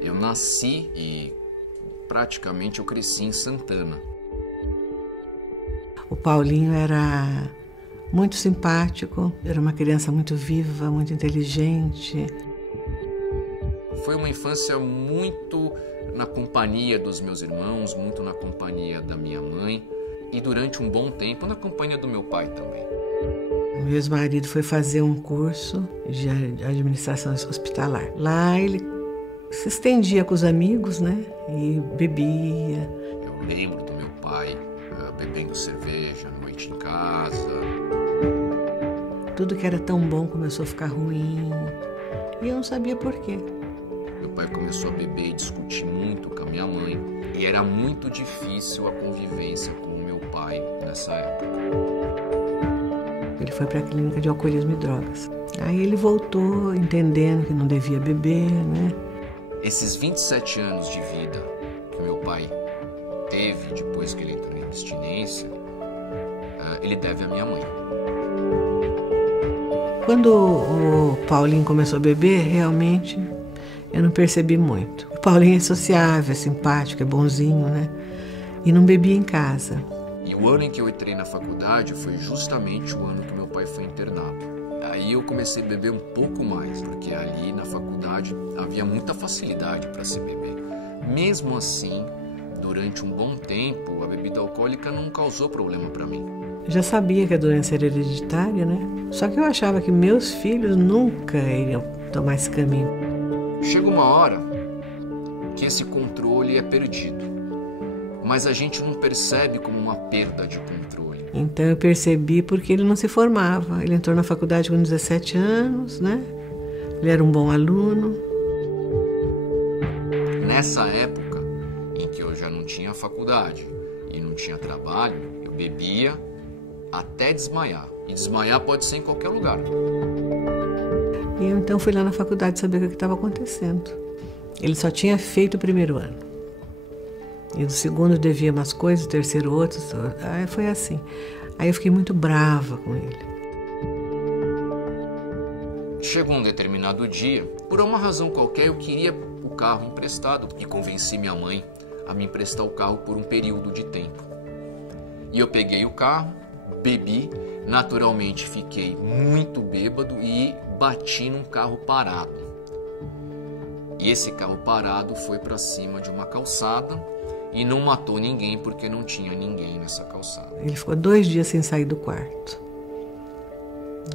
Eu nasci e praticamente eu cresci em Santana. O Paulinho era muito simpático, era uma criança muito viva, muito inteligente. Foi uma infância muito na companhia dos meus irmãos, muito na companhia da minha mãe e durante um bom tempo na companhia do meu pai também. O meu ex-marido foi fazer um curso de administração hospitalar. Lá ele se estendia com os amigos, né? E bebia. Eu lembro do meu pai bebendo cerveja à noite em casa. Tudo que era tão bom começou a ficar ruim e eu não sabia por quê. Meu pai começou a beber e discutir muito com a minha mãe e era muito difícil a convivência com o meu pai nessa época. Ele foi para a clínica de alcoolismo e drogas. Aí ele voltou entendendo que não devia beber, né? Esses 27 anos de vida que meu pai teve depois que ele entrou em abstinência, ele deve à minha mãe. Quando o Paulinho começou a beber, realmente eu não percebi muito. O Paulinho é sociável, é simpático, é bonzinho, né? E não bebia em casa. E o ano em que eu entrei na faculdade foi justamente o ano que meu pai foi internado. Aí eu comecei a beber um pouco mais, porque ali na faculdade havia muita facilidade para se beber. Mesmo assim, durante um bom tempo, a bebida alcoólica não causou problema para mim. Eu já sabia que a doença era hereditária, né? Só que eu achava que meus filhos nunca iriam tomar esse caminho. Chega uma hora que esse controle é perdido, mas a gente não percebe como uma perda de controle. Então eu percebi porque ele não se formava. Ele entrou na faculdade com 17 anos, né? Ele era um bom aluno. Nessa época em que eu já não tinha faculdade e não tinha trabalho, eu bebia até desmaiar. E desmaiar pode ser em qualquer lugar. E eu então fui lá na faculdade saber o que estava acontecendo. Ele só tinha feito o primeiro ano. E do segundo devia umas coisas, do terceiro outras. Aí foi assim. Aí eu fiquei muito brava com ele. Chegou um determinado dia, por uma razão qualquer, eu queria o carro emprestado e convenci minha mãe a me emprestar o carro por um período de tempo. E eu peguei o carro, bebi, naturalmente fiquei muito bêbado e bati num carro parado. E esse carro parado foi para cima de uma calçada e não matou ninguém porque não tinha ninguém nessa calçada. Ele ficou 2 dias sem sair do quarto.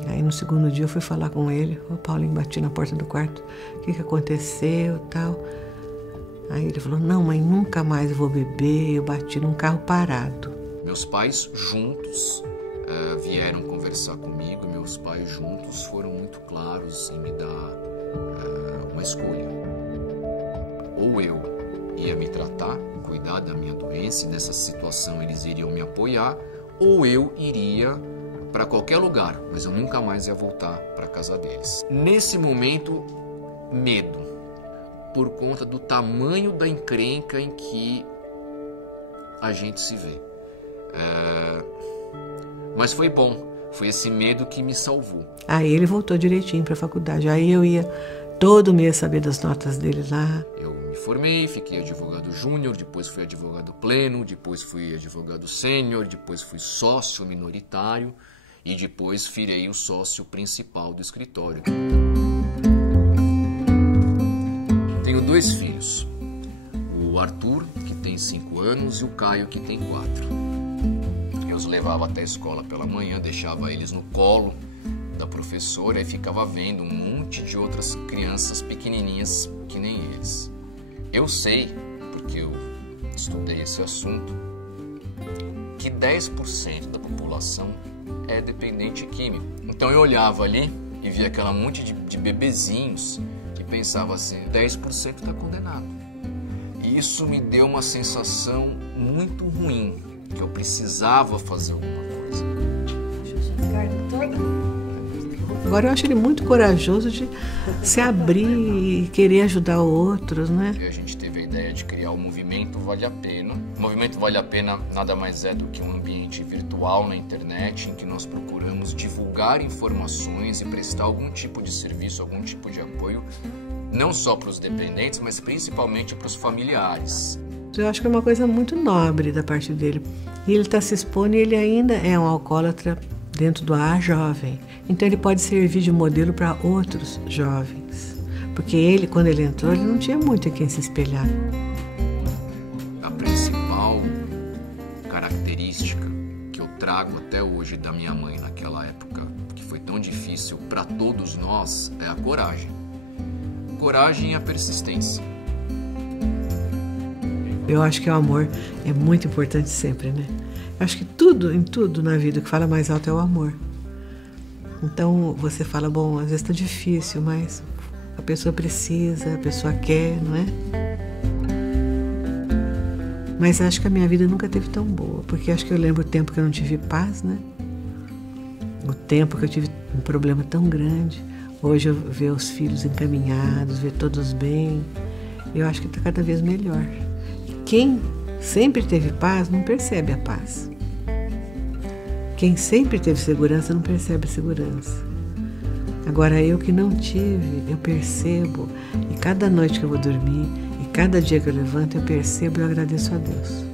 Aí no segundo dia eu fui falar com ele. O Paulinho bati na porta do quarto. O que aconteceu e tal. Aí ele falou, não mãe, nunca mais eu vou beber. Eu bati num carro parado. Meus pais juntos vieram conversar comigo. Meus pais juntos foram muito claros em me dar uma escolha. Ou eu ia me tratar, cuidar da minha doença, e nessa situação eles iriam me apoiar, ou eu iria para qualquer lugar, mas eu nunca mais ia voltar para a casa deles. Nesse momento, medo, por conta do tamanho da encrenca em que a gente se vê. Mas foi bom, foi esse medo que me salvou. Aí ele voltou direitinho para a faculdade, aí eu ia todo mês saber das notas dele lá. Eu me formei, fiquei advogado júnior, depois fui advogado pleno, depois fui advogado sênior, depois fui sócio minoritário e depois virei o sócio principal do escritório. Tenho 2 filhos, o Arthur, que tem 5 anos, e o Caio, que tem 4. Eu os levava até a escola pela manhã, deixava eles no colo da professora e ficava vendo um monte de outras crianças pequenininhas que nem eles. Eu sei, porque eu estudei esse assunto, que 10% da população é dependente químico. Então eu olhava ali e via aquela monte de bebezinhos e pensava assim, 10% está condenado. E isso me deu uma sensação muito ruim, que eu precisava fazer alguma coisa. Agora eu acho ele muito corajoso de se abrir e querer ajudar outros, né? E a gente teve a ideia de criar o Movimento Vale a Pena. O Movimento Vale a Pena nada mais é do que um ambiente virtual na internet em que nós procuramos divulgar informações e prestar algum tipo de serviço, algum tipo de apoio, não só para os dependentes, mas principalmente para os familiares. Eu acho que é uma coisa muito nobre da parte dele. E ele está se expondo e ele ainda é um alcoólatra dentro do A jovem. Então ele pode servir de modelo para outros jovens. Porque ele, quando ele entrou, ele não tinha muito em quem se espelhar. A principal característica que eu trago até hoje da minha mãe naquela época, que foi tão difícil para todos nós, é a coragem. Coragem e a persistência. Eu acho que o amor é muito importante sempre, né? Eu acho que tudo, em tudo na vida, o que fala mais alto é o amor. Então você fala, bom, às vezes está difícil, mas a pessoa precisa, a pessoa quer, não é? Mas acho que a minha vida nunca teve tão boa, porque acho que eu lembro o tempo que eu não tive paz, né? O tempo que eu tive um problema tão grande. Hoje eu vejo os filhos encaminhados, ver todos bem. Eu acho que está cada vez melhor. Quem sempre teve paz não percebe a paz. Quem sempre teve segurança não percebe a segurança. Agora eu que não tive, eu percebo. E cada noite que eu vou dormir, e cada dia que eu levanto, eu percebo e eu agradeço a Deus.